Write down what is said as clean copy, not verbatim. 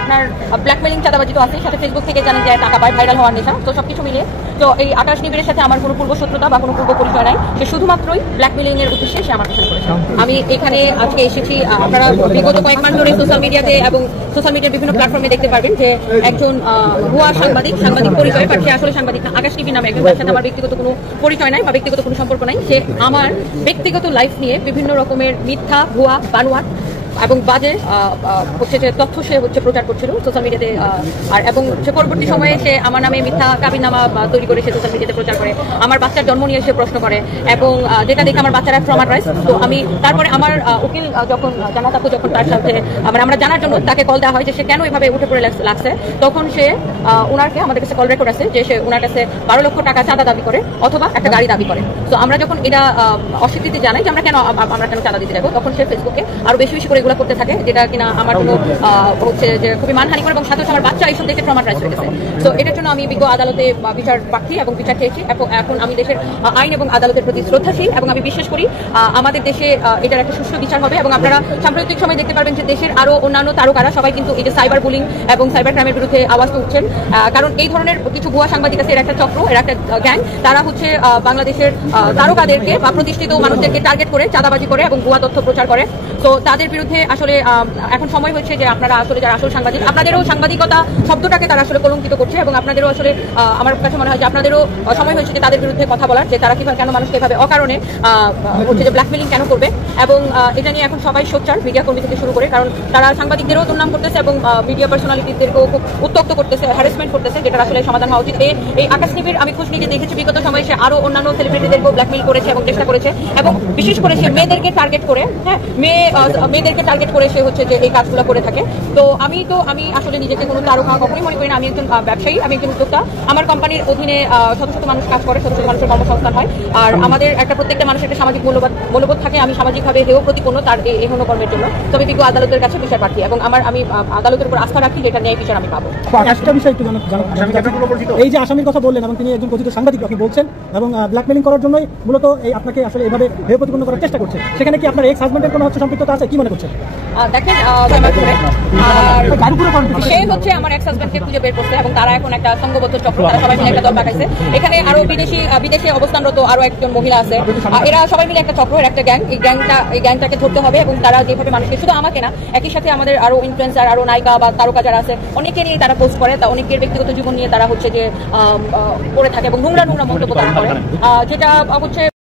আপনার ব্ল্যাকমেলিং চাঁদাবাজি তো আছে, সাথে ফেসবুক থেকে জানেন যে টাকা পায়, ভাইরাল হওয়ার নেশা, তো সবকিছু মিলিয়ে তো এই আকাশ নিবিড়ের সাথে আমার কোনো পূর্ব শত্রুতা বা কোনো পূর্ব পরিচয় নাই। সে শুধুমাত্রই ব্ল্যাকমেলিং এর উদ্দেশ্যে সে আমার পিছনে করেছে। আমি এখানে আজকে এসেছি, আপনারা বিগত কয়েক মাস ধরে সোশ্যাল মিডিয়াতে এবং সোশ্যাল মিডিয়ার বিভিন্ন প্ল্যাটফর্মে দেখতে পারবেন যে একজন ভুয়া সাংবাদিক পরিচয়, বাট সে আসলে সাংবাদিক না। আকাশ টিভি নামে একজন, তার সাথে আমার ব্যক্তিগত কোনো পরিচয় নাই বা ব্যক্তিগত কোনো সম্পর্ক নাই। সে আমার ব্যক্তিগত লাইফ নিয়ে বিভিন্ন রকমের মিথ্যা, ভুয়া, বানোয়াট এবং বাজে হচ্ছে যে তথ্য সে হচ্ছে প্রচার করছিল সোশ্যাল মিডিয়াতে, আর এবং সে পরবর্তী সময়ে সে আমার নামে মিথ্যা কাবিননামা তৈরি করে সে সোশ্যাল মিডিয়াতে প্রচার করে, আমার বাচ্চার জন্ম নিয়ে সে প্রশ্ন করে, এবং যেটা দেখে আমার বাচ্চারা ট্রমাটাইজ। তো আমি তারপরে আমার উকিল যখন জানা থাকতো, যখন তার সাথে আমরা জানার জন্য তাকে কল দেওয়া হয় যে সে কেন এভাবে উঠে পড়ে লাগছে, তখন সে ওনারকে আমাদের কাছে কল রেকর্ড আছে যে সে ওনার কাছে 12 লক্ষ টাকা চাঁদা দাবি করে অথবা একটা গাড়ি দাবি করে। তো আমরা যখন এটা অস্বীকৃতি জানাই যে আমরা কেন চাঁদা দিতে যাবো, তখন সে ফেসবুকে আরো বেশি বেশি করে এগুলো করতে থাকে, যেটা কিনা আমার জন্য হচ্ছে যে খুবই মানহানি করে, এবং সাথে আমার বাচ্চা এইসব দেখে ট্রমাটাইজ হয়ে গেছে। তো এটার জন্য আমি বিজ্ঞ আদালতে বিচার প্রার্থী এবং বিচার চেয়েছি, এবং এখন আমি দেশের আইন এবং আদালতের প্রতি শ্রদ্ধাশীল, এবং আমি বিশ্বাস করি আমাদের দেশে এটার একটা সুষ্ঠু বিচার হবে। এবং আপনারা সাম্প্রতিক সময় দেখতে পারবেন যে দেশের আরো অন্যান্য তারকারা সবাই কিন্তু এই যে সাইবার বুলিং এবং সাইবার ক্রাইমের বিরুদ্ধে আওয়াজ তুলছেন, কারণ এই ধরনের কিছু ভুয়া সাংবাদিক আছে, এর একটা চক্র, এর একটা গ্যাং, তারা হচ্ছে বাংলাদেশের তারকাদেরকে বা প্রতিষ্ঠিত মানুষদেরকে টার্গেট করে চাঁদাবাজি করে এবং ভুয়া তথ্য প্রচার করে। তো তাদের বিরুদ্ধে আসলে এখন সময় হচ্ছে যে আপনারা আসলে যারা আসল সাংবাদিক, আপনাদেরও সাংবাদিকতা শব্দটাকে তারা আসলে কলঙ্কিত করছে, এবং আপনাদেরও আসলে আমার কাছে মনে হয় যে আপনাদেরও সময় হয়েছে যে তাদের বিরুদ্ধে কথা বলার, যে তারা কিভাবে কেন মানুষকে এভাবে অকারণে হচ্ছে যে ব্ল্যাকমেলিং কেন করবে। এবং এটা নিয়ে এখন সবাই সোচ্চার, মিডিয়া কর্মী থেকে শুরু করে, কারণ তারা সাংবাদিকদেরও দুর্নাম করতেছে এবং মিডিয়া পার্সোনালিটিদেরকেও খুব উত্তক্ত করতেছে, হ্যারাসমেন্ট করতেছে, যেটা আসলে সমাধান হওয়া উচিত। এই আকাশ টিভির আমি খোঁজ নিয়ে দেখেছি বিগত সময়ে সে আরো অন্যান্য সেলিব্রিটিদেরকেও ব্ল্যাকমেইল করেছে এবং চেষ্টা করেছে, এবং বিশেষ করে সে মেয়েদেরকে টার্গেট করে, হ্যাঁ মেয়েদেরকে টার্গেট করে সে হচ্ছে যে এই কাজগুলো করে থাকে। তো আমি আসলে নিজেকে কোনো তারকা কখনোই মনে করি না, আমি একজন ব্যবসায়ী, আমি একজন উদ্যোক্তা। আমার কোম্পানির অধীনে শত শত মানুষ কাজ করে, শত শত মানুষের কর্মসংস্থান হয়, আর আমাদের প্রত্যেকটা মানুষের একটা সামাজিক মূল্যবোধ থাকে। আমি সামাজিকভাবে হেয় প্রতিপন্ন তার এই কর্মের জন্য, তবে বিজ্ঞ আদালতের কাছে বিচার প্রার্থী, এবং আমি আদালতের উপর আস্থা রাখি, যেটা ন্যায় বিচার আমি পাবো। একটা বিষয় একটু এই যে আসামির কথা বললেন, এবং তিনি একজন কথিত সাংবাদিক আপনি বলছেন, এবং ব্ল্যাকমেলিং করার জন্যই মূলত এই আপনাকে আসলে এভাবে হেয় প্রতিপন্ন করার চেষ্টা করছে, সেখানে কি আপনার এক্স হাজবেন্ডের কোনো হচ্ছে সম্পৃক্ততা আছে, কি মনে করছেন? দেখেন, সে হচ্ছে আমার এক্স হাজবেন্ডকে খুঁজে বের করছে, এবং তারা এখন একটা সংঘবদ্ধ চক্র, তারা সবাই মিলে একটা দল পাঠাইছে। এখানে আরো বিদেশে অবস্থানরত আরো একজন মহিলা আছে, এরা সবাই মিলে একটা চক্র, এর একটা গ্যাং। এই গ্যাংটাকে ধরতে হবে, এবং তারা যেভাবে মানুষকে, শুধু আমাকে না, একই সাথে আমাদের আরো ইনফ্লুয়েন্সার, আরো নায়িকা বা তারকা যারা আছে, অনেকে নিয়ে তারা পোস্ট করে, তা অনেকের ব্যক্তিগত জীবন নিয়ে তারা হচ্ছে যে করে থাকে, এবং নোংরা মন্তব্য তারা করে, যেটা হচ্ছে